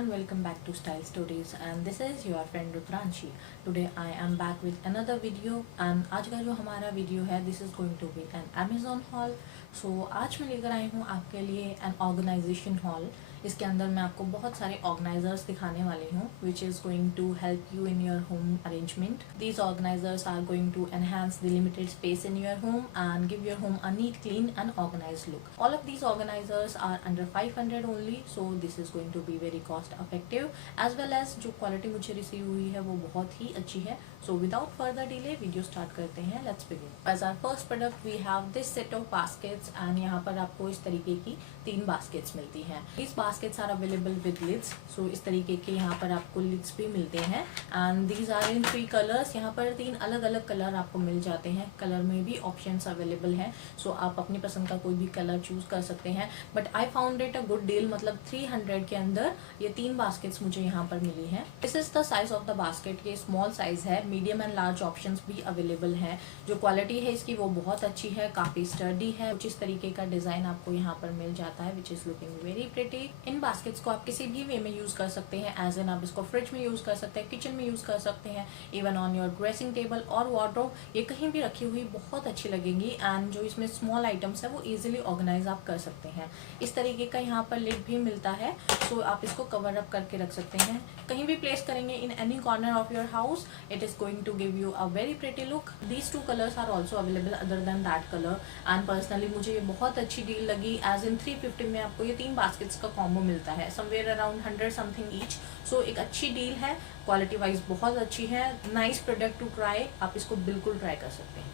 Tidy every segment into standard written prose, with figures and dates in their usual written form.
and welcome back to Style Stories and this is your friend Rutranshi. Today I am back with another video and आज का जो हमारा video है this is going to be an Amazon haul. So आज मैं लेकर आई हूँ आपके लिए an organization haul. इसके अंदर मैं आपको बहुत सारे ऑर्गेनाइजर्स दिखाने वाली हूँ which is going to help you in your home arrangement. These organisers are going to enhance the limited space in your home and give your home a neat clean and organise look. All of these organisers are under 500 only, so this is going to be very cost effective as well as जो quality मुझे receive हुई है वो बहुत ही अच्छी है. So without further delay video start करते हैं. Let's begin. As our first product we have this set of baskets and यहाँ पर आपको इस तरीके की 3 बास्केट्स मिलती हैं. इस baskets are available with lids. So इस तरीके के यहाँ पर आपको लिड्स भी मिलते हैं and these are in 3 colours. यहाँ पर 3 अलग अलग कलर आपको मिल जाते हैं. कलर में भी ऑप्शंस अवेलेबल हैं, सो आप अपनी पसंद का कोई भी कलर चूज कर सकते हैं. But I found it a good deal, मतलब 300 के अंदर ये 3 बास्केट्स मुझे यहाँ पर मिली हैं. This is the size of the basket. ये स्मॉल साइज है, मीडियम एंड लार्ज ऑप्शंस भी अवेलेबल हैं. जो क्वालिटी है इसकी वो बहुत अच्छी है, काफी स्टर्डी है. कुछ इस तरीके का डिजाइन आपको यहाँ पर मिल जाता है which is looking very pretty. In baskets को आप किसी भी वे में यूज कर सकते हैं. एज एन आप इसको फ्रिज में यूज कर सकते हैं, किचन में यूज कर सकते हैं, even on your dressing table और वार्डरोब. ये कहीं भी रखी हुई बहुत अच्छी लगेंगी एंड जो इसमें स्मॉल आइटम्स है वो इजिली ऑर्गेनाइज आप कर सकते हैं. इस तरीके का यहाँ पर लिड भी मिलता है, सो आप इसको कवर अप करके रख सकते हैं. कहीं भी प्लेस करेंगे in any corner of your house, it is going to give you a very pretty look. These 2 colours are also available other than that colour and personally मुझे ये बहुत अच्छी डील लगी. एज इन 350 में आपको ये 3 baskets का combo मिलता है, समवेयर अराउंड 100 समथिंग ईच. सो एक अच्छी डील है, क्वालिटी वाइज बहुत अच्छी है. नाइस प्रोडक्ट टू ट्राई, आप इसको बिल्कुल ट्राई कर सकते हैं.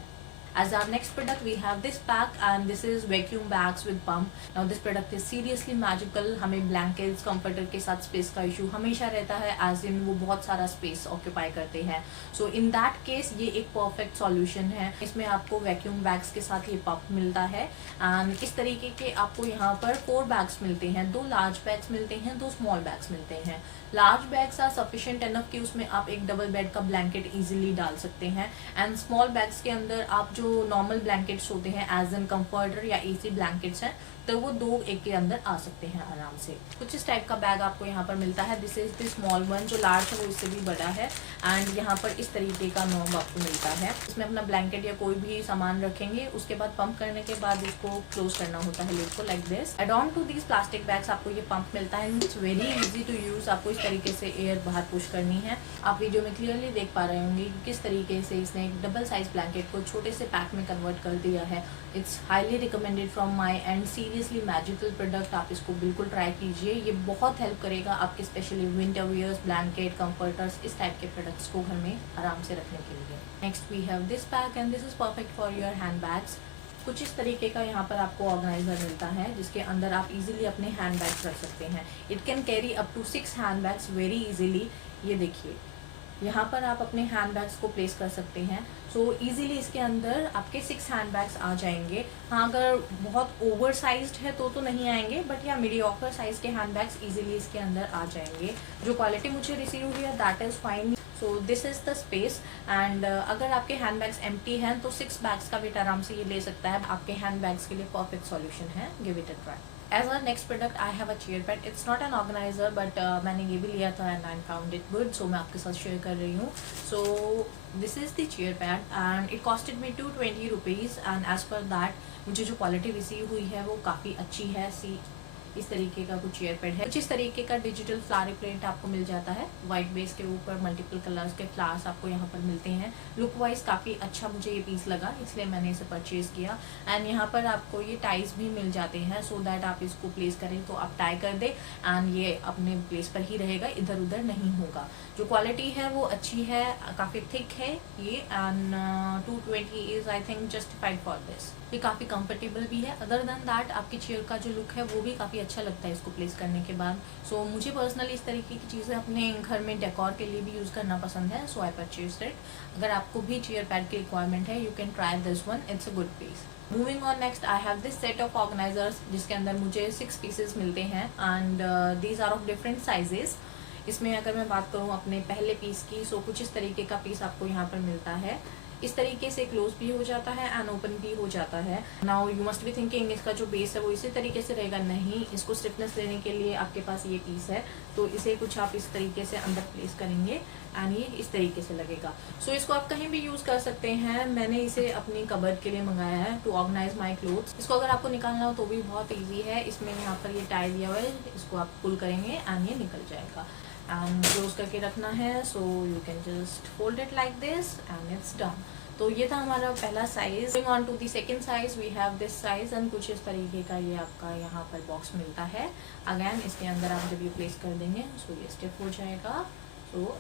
As our next product we have this pack and this is vacuum bags with pump. Now this product is seriously magical. हमें blankets, comforter के साथ space का issue हमेशा रहता है, as in वो बहुत सारा space occupy करते हैं. So in that case ये एक perfect solution है. इसमें आपको vacuum bags के साथ ये pump मिलता है and इस तरीके के आपको यहाँ पर 4 bags मिलते हैं. 2 large bags मिलते हैं, 2 small bags मिलते हैं. Large bags are sufficient enough कि उसमें आप एक डबल बेड का ब्लैंकेट इजीली डाल सकते हैं एंड स्मॉल बैग्स के अंदर आप जो नॉर्मल ब्लैंकेट्स होते हैं एज एन कंफर्टर या एसी ब्लैंकेट्स हैं तो वो 2 एक के अंदर आ सकते हैं आराम से. कुछ इस टाइप का बैग आपको यहाँ पर मिलता है. This is the small one. जो लार्ज है वो इससे भी बड़ा है एंड यहाँ पर इस तरीके का नॉब आपको मिलता है. इसमें अपना ब्लैंकेट या कोई भी सामान रखेंगे, उसके बाद पंप करने के बाद इसको क्लोज करना होता है लिड को like this. Add on to these plastic bags आपको ये पंप मिलता है. It's very easy to use. आपको इस तरीके से एयर बाहर पुश करनी है. आप वीडियो में क्लियरली देख पा रहे होंगे कि किस तरीके से इसने एक डबल साइज ब्लैंकेट को छोटे से पैक में कन्वर्ट कर दिया है. It's highly recommended from my and. Seriously magical product, आप इसको बिल्कुल ट्राई कीजिए. ये बहुत हेल्प करेगा आपके specially winter wears, blanket, comforters, इस टाइप के प्रोडक्ट्स को घर में आराम से रखने के लिए. Next we have this pack and this is perfect for your handbags. कुछ इस तरीके का यहाँ पर आपको ऑर्गेनाइजर मिलता है जिसके अंदर आप इजीली अपने हैंड बैग्स रख सकते हैं. It can carry up to 6 handbags very easily. ये देखिए यहाँ पर आप अपने हैंड बैग्स को प्लेस कर सकते हैं. सो इजीली इसके अंदर आपके 6 हैंड बैग्स आ जाएंगे. हाँ, अगर बहुत ओवर साइज्ड है तो नहीं आएंगे, बट या मीडियोकर साइज के हैंड बैग्स इजीली इसके अंदर आ जाएंगे. जो क्वालिटी मुझे रिसीव हुई है that is fine. So this is the space and अगर आपके हैंड बैग्स एम्प्टी हैं तो 6 बैग्स का वेट आराम से ये ले सकता है. आपके हैंड बैग्स के लिए परफेक्ट सॉल्यूशन है. Give it a try. As our next product I have a chair pad. It's not an organiser but मैंने ये भी लिया था and I found it good, so मैं आपके साथ शेयर कर रही हूँ. So this is the chair pad and it costed me 220 rupees and as per that मुझे जो क्वालिटी रिसीव हुई है वो काफ़ी अच्छी है. सी इस तरीके का कुछ चेयर पैड है. कुछ इस तरीके का डिजिटल फ्लावर प्रिंट आपको मिल जाता है. वाइट बेस के ऊपर मल्टीपल कलर्स के फ्लावर्स आपको यहाँ पर मिलते हैं. लुक वाइज काफ़ी अच्छा मुझे ये पीस लगा, इसलिए मैंने इसे परचेज किया. एंड यहाँ पर आपको ये टाइज भी मिल जाते हैं सो दैट आप इसको प्लेस करें तो आप टाई कर दे एंड ये अपने प्लेस पर ही रहेगा, इधर उधर नहीं होगा. जो क्वालिटी है वो अच्छी है, काफ़ी थिक है ये and 220 is I think justified for this. ये काफ़ी कंफर्टेबल भी है. अदर देन दैट आपकी चेयर का जो लुक है वो भी काफ़ी अच्छा लगता है इसको प्लेस करने के बाद. सो मुझे पर्सनली इस तरीके की चीज़ें अपने घर में डेकोर के लिए भी यूज़ करना पसंद है. So I purchased it. अगर आपको भी चेयर पैड की रिक्वायरमेंट है you can try this one. It's a good piece. Moving on next I have this set of organisers जिसके अंदर मुझे 6 पीसेस मिलते हैं and these are of different sizes. इसमें अगर मैं बात करूँ अपने पहले पीस की, सो कुछ इस तरीके का पीस आपको यहाँ पर मिलता है. इस तरीके से क्लोज भी हो जाता है एंड ओपन भी हो जाता है। Now you must be thinking इसका जो बेस है वो इसी तरीके से रहेगा। नहीं, इसको स्टिफनेस देने के लिए आपके पास ये पीस है, तो इसे कुछ आप इस तरीके से अंदर प्लेस करेंगे एंड ये इस तरीके से लगेगा। सो इसको आप कहीं भी यूज़ कर सकते हैं। मैंने इसे अपनी कबर्ड के लिए मंगाया है टू ऑर्गेनाइज माई क्लोथ्स। इसको अगर आपको निकालना हो तो भी बहुत ईजी है। इसमें यहाँ पर ये टाई दिया हुआ है, इसको आप पुल करेंगे एंड ये निकल जाएगा एंड क्लोज करके रखना है। So you can just fold it like this and it's done. तो ये था हमारा पहला size. Going on to the second size, we have this size and कुछ इस तरीके का ये आपका यहाँ पर बॉक्स मिलता है। अगेन इसके अंदर आप जब ये प्लेस कर देंगे सो ये स्टिफ हो जाएगा। सो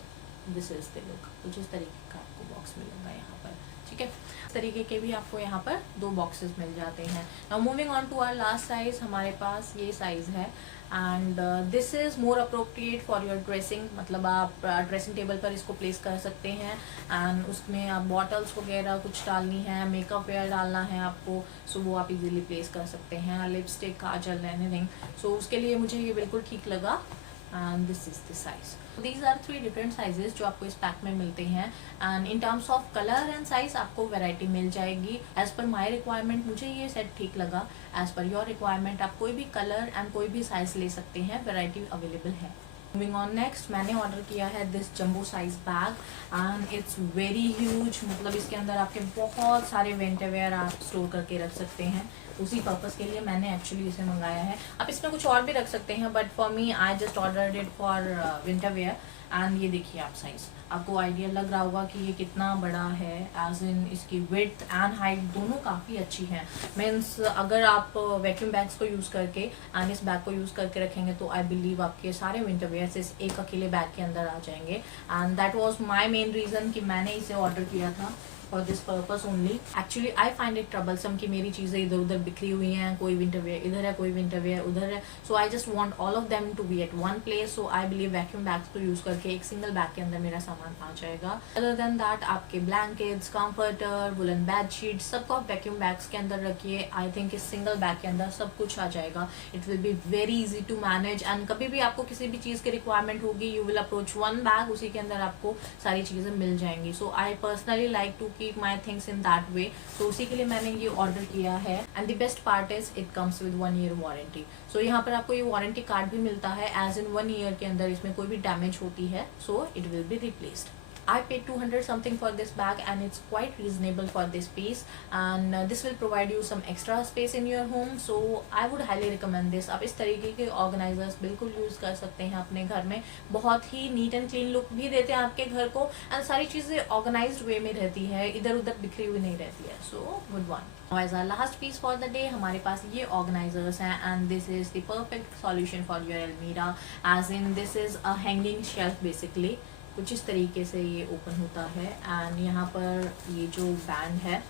दिस इज द लुक। कुछ इस तरीके का आपको बॉक्स मिलेगा यहाँ पर, ठीक है। इस तरीके के भी आपको यहाँ पर 2 बॉक्सेस मिल जाते हैं। Now moving on to our last size, हमारे पास ये साइज है and this is more appropriate for your dressing. मतलब आप ड्रेसिंग टेबल पर इसको प्लेस कर सकते हैं एंड उसमें आप बॉटल्स वगैरह कुछ डालनी है, मेकअप वेयर डालना है आपको, सो वो आप इजीली प्लेस कर सकते हैं। लिपस्टिक, काजल, एनीथिंग, सो उसके लिए मुझे ये बिल्कुल ठीक लगा and this is the size. These are 3 different sizes जो आपको इस पैक में मिलते हैं and in terms of colour and size आपको वैरायटी मिल जाएगी। एज पर माई रिक्वायरमेंट मुझे ये सेट ठीक लगा। एज पर योर रिक्वायरमेंट आप कोई भी कलर एंड कोई भी साइज ले सकते हैं, वैरायटी अवेलेबल है। मूविंग ऑन नेक्स्ट, मैंने ऑर्डर किया है this jumbo size bag and it's very huge. मतलब इसके अंदर आपके बहुत सारे विंटर वेयर आप स्टोर करके रख सकते हैं। उसी पर्पस के लिए मैंने एक्चुअली इसे मंगाया है। आप इसमें कुछ और भी रख सकते हैं but for me I just ordered it for winter wear. And ये देखिए आप साइज, आपको आइडिया लग रहा होगा कि ये कितना बड़ा है। एज इन इसकी विड्थ एंड हाइट दोनों काफ़ी अच्छी है। मीन्स अगर आप वैक्यूम बैग्स को यूज़ करके एंड इस बैग को यूज़ करके रखेंगे तो आई बिलीव आपके सारे विंटर वेयर्स इस एक अकेले बैग के अंदर आ जाएंगे। And that was my main reason कि मैंने इसे ऑर्डर किया था for this purpose only. Actually I find it troublesome कि मेरी चीज़ें इधर उधर बिखरी हुई हैं, कोई विंटर वेयर इधर है, कोई विंटर वेयर उधर है। So I just want all of them to be at one place. So I believe vacuum bags को यूज़ करके एक सिंगल बैग के अंदर मेरा सामान आ जाएगा। अदर देन दैट आपके blankets, comforter, woollen bed sheet सबको आप वैक्यूम बैग्स के अंदर रखिए। आई थिंक इस सिंगल बैग के अंदर सब कुछ आ जाएगा। It will be very easy to manage and कभी भी आपको किसी भी चीज़ की रिक्वायरमेंट होगी you will approach one bag, उसी के अंदर आपको सारी चीज़ें मिल जाएंगी। So I personally like to keep my things that way. तो उसी के लिए मैंने ये ऑर्डर किया है and the best part is it comes with 1 year warranty. So यहाँ पर आपको ये वारंटी कार्ड भी मिलता है। एज इन 1 ईयर के अंदर इसमें कोई भी डैमेज होती है so it will be replaced. I paid 200 something for this bag and it's quite reasonable for this piece and this will provide you some extra space in your home. So I would highly recommend this. आप इस तरीके के organisers बिल्कुल use कर सकते हैं अपने घर में। बहुत ही नीट एंड क्लीन लुक भी देते हैं आपके घर को एंड सारी चीज़ें ऑर्गेनाइज्ड वे में रहती है, इधर उधर बिखरी हुई नहीं रहती है। So good one. As our last piece for the day, हमारे पास ये ऑर्गेनाइजर्स हैं and this is the perfect solution for your almirah. As in this is a hanging shelf basically. कुछ इस तरीके से ये ओपन होता है एंड यहाँ पर ये जो बैंड है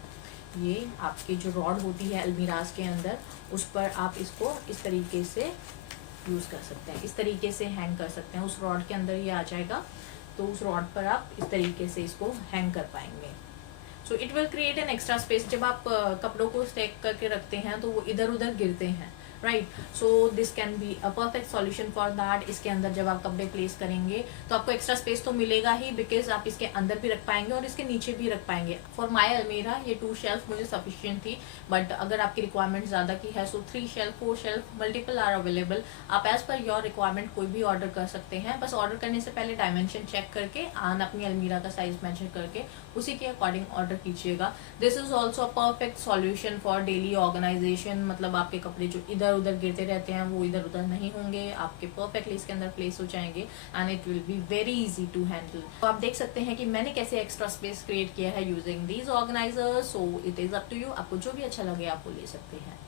ये आपकी जो रॉड होती है अलमीराज के अंदर उस पर आप इसको इस तरीके से यूज़ कर सकते हैं, इस तरीके से हैंग कर सकते हैं। उस रॉड के अंदर ये आ जाएगा तो उस रॉड पर आप इस तरीके से इसको हैंग कर पाएंगे। So it will create an extra space. जब आप कपड़ों को स्टैक करके रखते हैं तो वो इधर उधर गिरते हैं, right. So this can be a perfect solution for that. इसके अंदर जब आप कपड़े प्लेस करेंगे तो आपको एक्स्ट्रा स्पेस तो मिलेगा ही बिकॉज आप इसके अंदर भी रख पाएंगे और इसके नीचे भी रख पाएंगे। फॉर माई अलमीरा ये 2 शेल्फ मुझे सफिशिएंट थी बट अगर आपकी रिक्वायरमेंट ज़्यादा की है so 3 shelf 4 shelf multiple are available. आप एज पर योर रिक्वायरमेंट कोई भी ऑर्डर कर सकते हैं। बस ऑर्डर करने से पहले डायमेंशन चेक करके एंड अपनी अलमीरा का साइज मेजर करके उसी के अकॉर्डिंग ऑर्डर कीजिएगा। This is also a perfect solution for daily organisation. मतलब आपके कपड़े जो इधर उधर गिरते रहते हैं वो इधर उधर नहीं होंगे, आपके परफेक्टली इसके अंदर प्लेस हो जाएंगे and it will be very easy to handle. तो आप देख सकते हैं कि मैंने कैसे एक्स्ट्रा स्पेस क्रिएट किया है using these organisers. So it is up to you, आपको जो भी अच्छा लगे आप वो ले सकते हैं।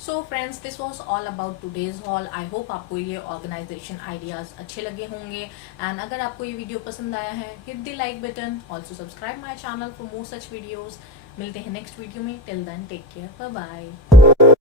So friends this was all about today's hall. I hope आपको ये ऑर्गेनाइजेशन आइडियाज़ अच्छे लगे होंगे एंड अगर आपको ये वीडियो पसंद आया है hit the like button, also subscribe my channel for more such videos. मिलते हैं नेक्स्ट वीडियो में। Till then take care, bye bye.